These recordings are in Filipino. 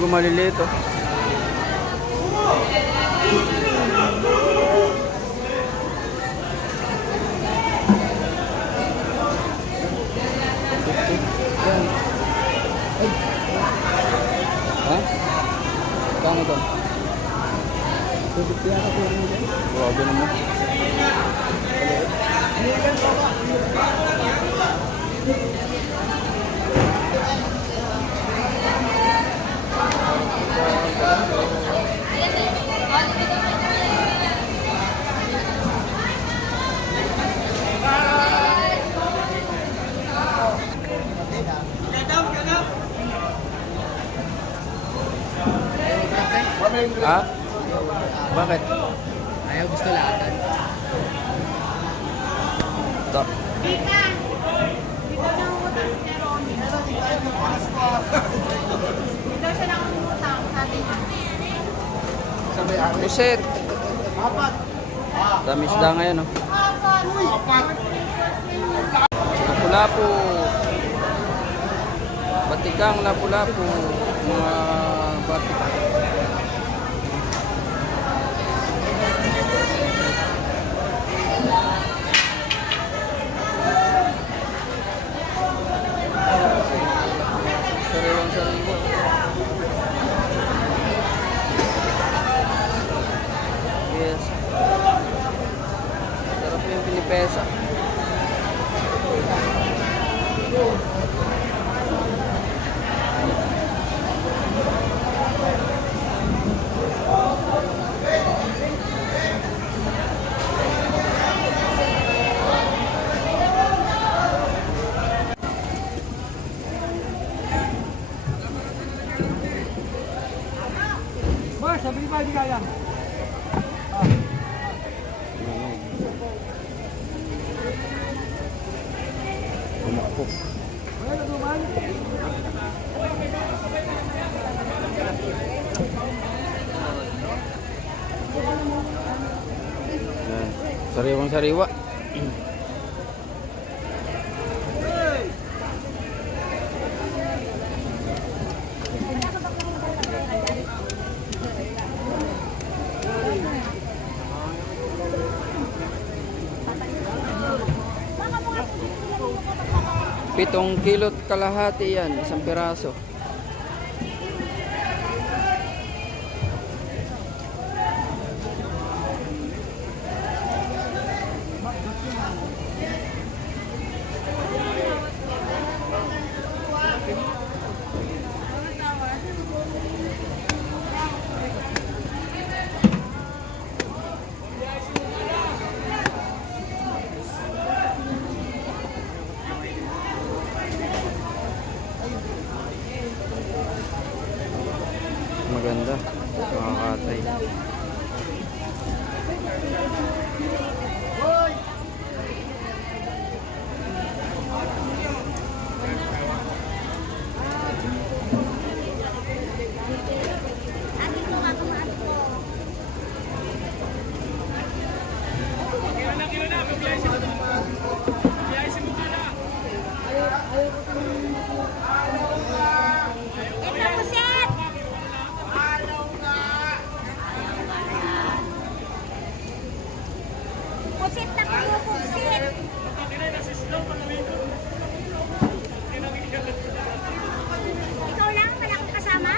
Manggo maliliit oh. Ha? Kano to? Grabe naman. Ha? Bakit? Ayaw, gusto lahatan. Ito. Dika! Dito na umutang si Ronnie. Dito siya lang umutang, sabi niya. Puset. Dami isda ngayon oh. Lapu-lapu. Batikang lapu-lapu. Mga batik. Sariwang-sariwa. Yes. Sarap yung pinipesa. Sabi ba di kaya? Umakpo. Wala naman. Sariwang-sariwa. Pitong kilot kalahati yan, isang piraso. Maganda, makakatay. Pusit na kayo, pusit! Ikaw lang, wala kang kasama?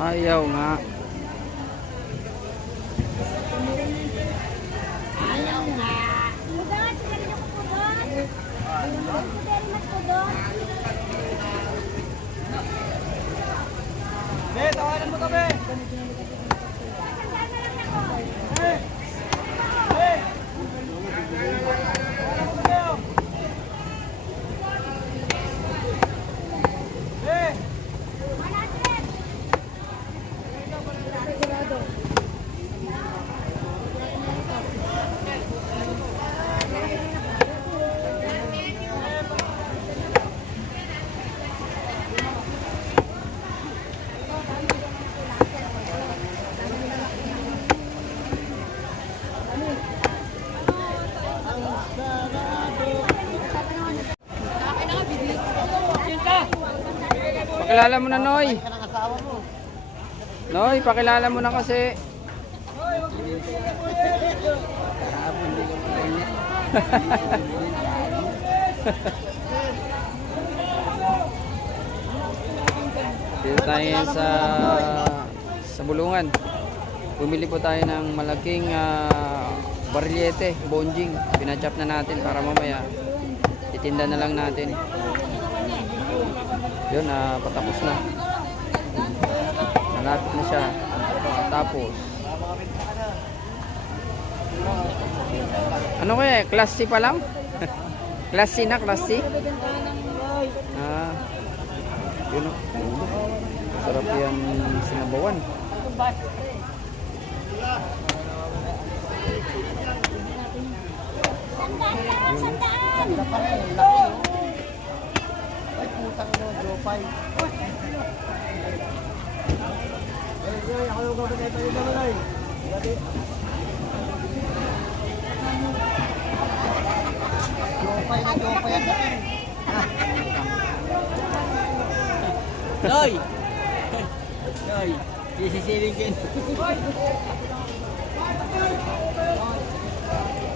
Ayaw nga. Ayaw nga! Sugat, sugat niyo ko po doon! Thank you very much po doon! Be, tawanan mo to, be. Pakilala mo na, Noy. Ka ng asawa mo. Noy, pakilala mo na kasi. Dito tayo ngayon sa Bulungan. Bumili po tayo ng malaking barilyete, bonjing. Pinachop na natin para mamaya titinda na lang natin. Yun, patapos na. Malapit na siya. Tapos ano kaya? Class C pa lang? Class C na, Class C? Yun o. Sarap yan sinabawan. Ay, putang mo, Jopay. Ako yung gawin ito yung naman ay. Jopay na Jopay ang dating. Noy! Noy! Sisisilin ko yun.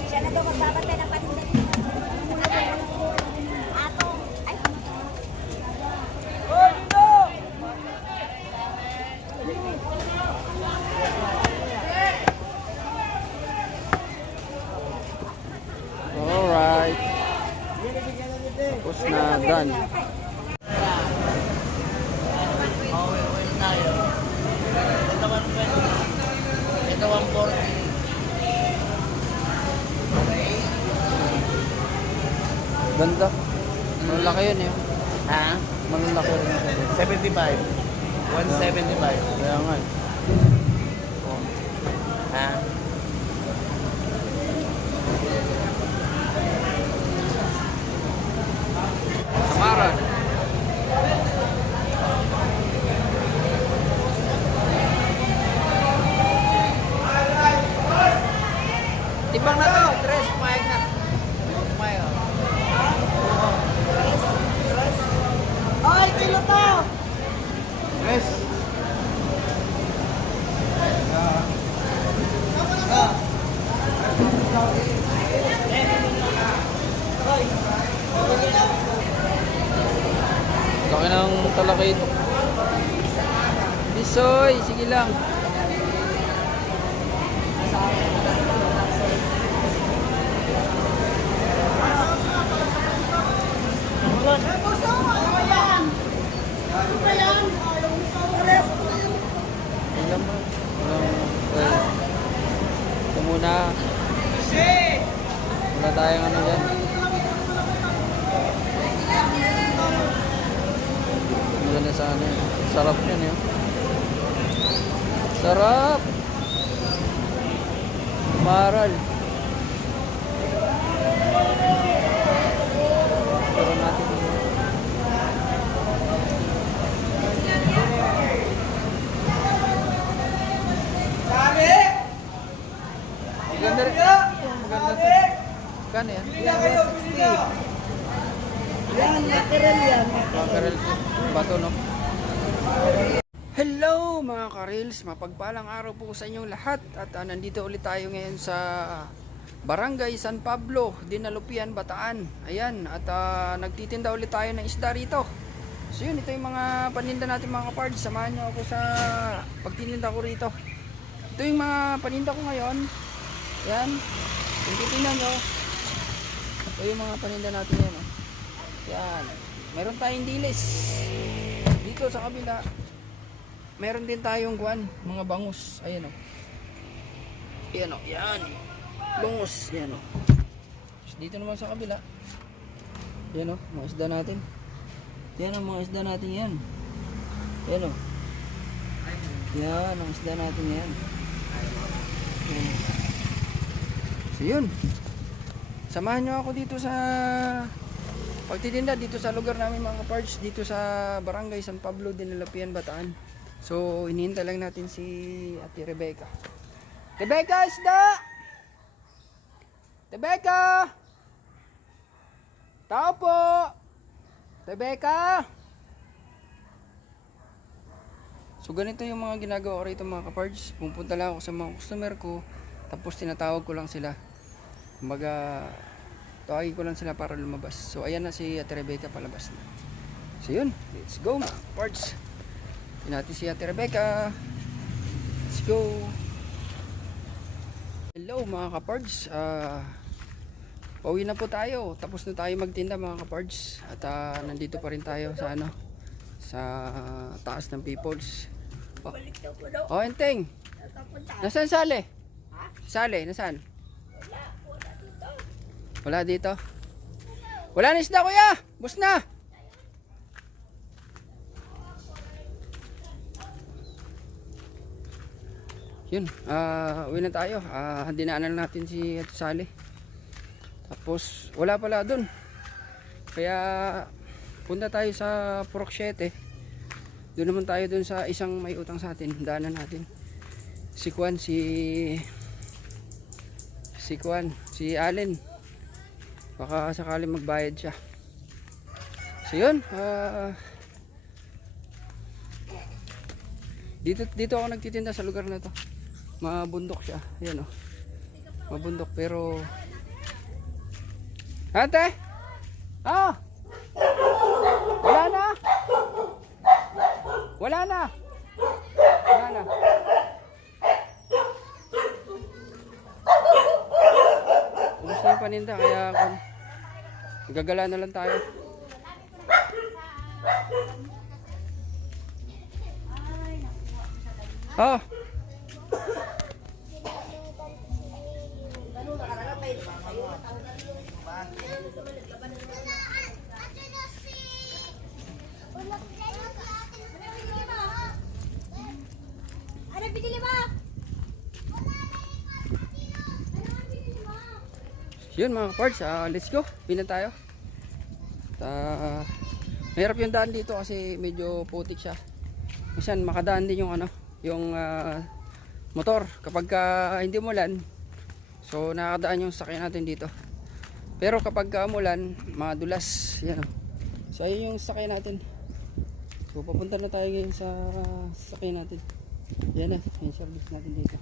Siya na daw magbabantay ng paninda dito. Ato. Ay. Alright. Tapos na, done. Ito 140. Ganda. Malaki yun eh. Ha? Malaki rin. 75. 175. Kaya nga eh. Ha? Samaran. Timbang na to. 3. Pumayag na. Pumayag. Ay, kilo to! Yes. Laki ng talakay ito. Bisoy, sige lang. Ilan ba? Ito muna. Wala tayong ano dyan. Wala sa ano yun. Sarap yun yun. Sarap! Maral. Sarap natin. Maganda rin. Maganda ito. Kano yan? Yan, material yan. Karel, bato no? Hello mga karils, mapagpalang araw po sa inyong lahat. At nandito ulit tayo ngayon sa Barangay San Pablo, Dinalupian, Bataan. Ayan, at nagtitinda ulit tayo ng isda rito. So yun, ito yung mga paninda natin mga kapards. Samahan nyo ako sa pagtitinda ko rito. Ito yung mga paninda ko ngayon. Yan, kung titignan nyo, ito yung mga paninda natin yan. Oh. Yan, meron tayong dilis dito sa kabila. Meron din tayong guwan, mga bangus. Ayan o. Ayan o, yan. Bangus, yan o. Dito naman sa kabila. Yan o, mga isda natin. Yan o, mga isda natin yan. Yan o. Yan, ang isda natin yan. Yan. So yun. Samahan nyo ako dito sa pagtitinda dito sa lugar namin mga kapards, dito sa Barangay San Pablo, Dinalupian, Bataan. So hinihintay lang natin si Ate Rebecca. Rebecca, isda! Rebecca! Tao po! Rebecca! So ganito yung mga ginagawa ko rito mga kapards. Pupunta lang ako sa mga customer ko, tapos tinatawag ko lang sila. Kumbaga, tawagin ko lang sila para lumabas. So ayan na si Ate Rebecca palabas na. So yun, let's go mga kapards. Tingnan natin si Ate Rebecca. Let's go. Hello mga kapards. Pauwi na po tayo. Tapos na tayo magtinda mga kapards. At nandito pa rin tayo sa ano, sa taas ng Peoples. Oh, Enteng. Nasaan Sale? Sale, nasaan? Wala dito. Wala na isda kuya. Bus na. Yun, uwi na tayo. Dinaanan natin si Ate Sale. Tapos wala pala dun. Kaya punta tayo sa Purok 7. Doon naman tayo dun sa isang may utang sa atin. Daanan natin. Si Kwan, si Allen. Baka sakaling magbayad siya. So yun, dito ako nagtitinda sa lugar na to. Mabundok siya. Ayan oh. Mabundok pero Ate! Ah! Wala na! Wala na! Wala na. Ubus na yung paninda kaya gagala na lang tayo. Oh! Ano binili mo? Yun mga parts, let's go. Pinan tayo. Mahirap yung daan dito kasi medyo putik siya. Minsan makadaan din yung ano, yung motor kapag hindi umulan. So nakakadaan yung sakyan natin dito. Pero kapag umulan, madulas. Yan oh. So ayun yung sakyan natin. So papunta na tayo ngayon sa sakyan natin. Yan na, yung service natin dito.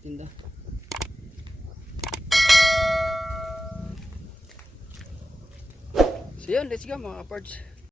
Tinda. So yun, let's go mga parts.